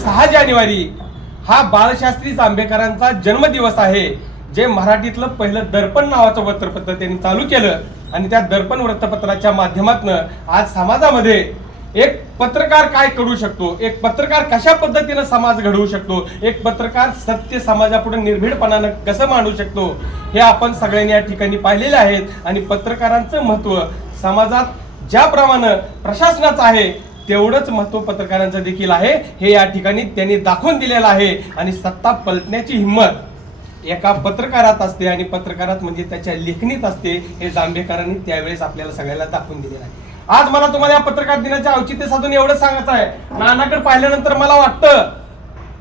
6 जानेवारी हा बाळशास्त्री जांभेकरांचा जन्मदिवस आहे, जे मराठीतलं पहिलं दर्पण नावाचं वृत्तपत्र त्यांनी चालू केलं आणि त्या दर्पण वृत्तपत्राच्या माध्यमातून आज समाजामध्ये एक पत्रकार काय करू शकतो, एक पत्रकार कशा पद्धतीने समाज घडवू शकतो, एक पत्रकार सत्य समाजापुढे निर्भीडपणानं कसं मांडू शकतो, हे आपण सगळ्यांनी या ठिकाणी पाहिलेले आहेत. आणि पत्रकारांचं महत्त्व समाजात ज्याप्रमाणे प्रशासनाचं आहे तेवढंच महत्त्व पत्रकारांचं देखील आहे, हे या ठिकाणी त्यांनी दाखवून दिलेलं आहे. आणि सत्ता पलटण्याची हिंमत एका पत्रकारात असते आणि पत्रकारात म्हणजे त्याच्या लेखणीत असते, हे जांभेकरांनी त्यावेळेस आपल्याला सगळ्याला दाखवून दिलेलं आहे. आज मला तुम्हाला या पत्रकार दिनाच्या औचित्य साधून एवढं सांगायचं आहे, नानाकडे पाहिल्यानंतर मला वाटतं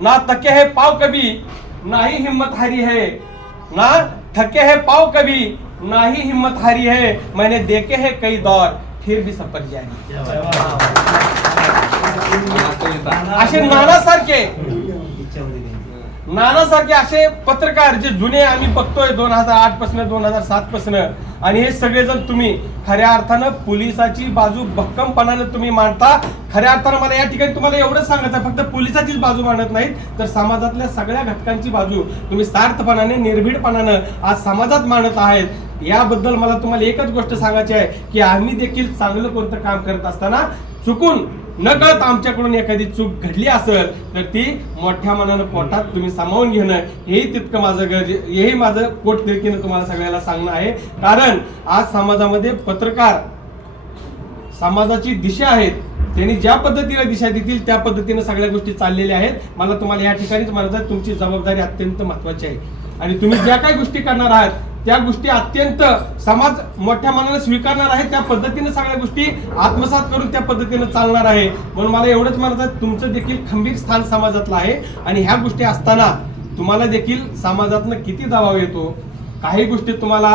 ना थके है पाव कभी नाही हिम्मत हारी है, ना थके है पाव कभी नाही हिम्मत हारी है, मैंने देखे है कई दौर फिर भी सफर जारी. असे नानासारखे असे पत्रकार जे जुने आम्ही बघतोय 2008 पासून 2007 पासून, आणि हे सगळेजण तुम्ही खऱ्या अर्थानं पोलिसाची बाजू भक्कमपणाने तुम्ही मांडता. खऱ्या अर्थानं मला या ठिकाणी तुम्हाला एवढंच सांगायचं, फक्त पोलिसाचीच बाजू मांडत नाहीत तर समाजातल्या सगळ्या घटकांची बाजू तुम्ही सार्थपणाने निर्भीडपणानं आज समाजात मांडत आहेत. याबद्दल मला तुम्हाला एकच गोष्ट सांगायची आहे की आम्ही देखील चांगलं कोणतं काम करत असताना चुकून नकळत आमच्याकडून एखादी चूक घडली असेल तर ती मोठ्या मनानं पोटात तुम्ही सामावून घेणं हेही तितकं हेही माझं पोट तिरकीनं तुम्हाला सगळ्याला सांगणं आहे. कारण आज समाजामध्ये पत्रकार समाजाची दिशा आहेत, त्यांनी ज्या पद्धतीने दिशा देतील त्या पद्धतीने सगळ्या गोष्टी चाललेल्या आहेत. मला तुम्हाला या ठिकाणीच म्हणायचं, तुमची जबाबदारी अत्यंत महत्वाची आहे आणि तुम्ही ज्या काही गोष्टी करणार आहात त्या गोष्टी अत्यंत समाज मोठ्या मनाने स्वीकारणार आहे, त्या पद्धतीने सगळ्या गोष्टी आत्मसात करून त्या पद्धतीने चालणार आहे. म्हणून मला एवढंच म्हणायचं, तुमचं देखील खंबीर स्थान समाजातलं आहे आणि ह्या गोष्टी असताना तुम्हाला देखील समाजातनं किती दबाव येतो, काही गोष्टी तुम्हाला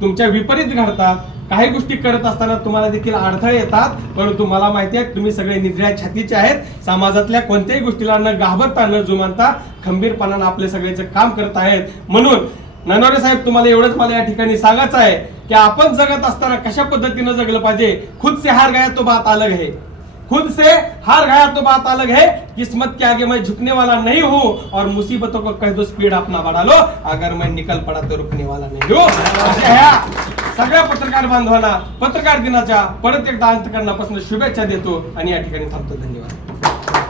तुमच्या विपरीत घडतात, काही गोष्टी करत असताना तुम्हाला देखील अडथळे येतात, परंतु मला माहिती आहे तुम्ही सगळे निधड्या छातीचे आहेत. समाजातल्या कोणत्याही गोष्टीला न घाबरता न जुमानता खंबीरपणानं आपले सगळ्याचं काम करत आहेत. म्हणून ननवरे साहेब, तुम्हाला एवढंच मला या ठिकाणी सांगायचं आहे की आपण जगत असताना कशा पद्धतीनं जगलं पाहिजे. खुद से हार गया तो बात अलग है, खुद से हार गया तो बात अलग है, किस्मत के आगे मैं झुकने वाला नहीं हूं और मुसीबतों को कह दो स्पीड अपना बढ़ा लो, अगर मैं निकल पड़ा तो रुकने वाला नहीं हूं. सगळ्या पत्रकार बांधवांना पत्रकार दिनाच्या परत एकदा अंतकरणापासून शुभेच्छा देतो आणि या ठिकाणी थांबतो. धन्यवाद.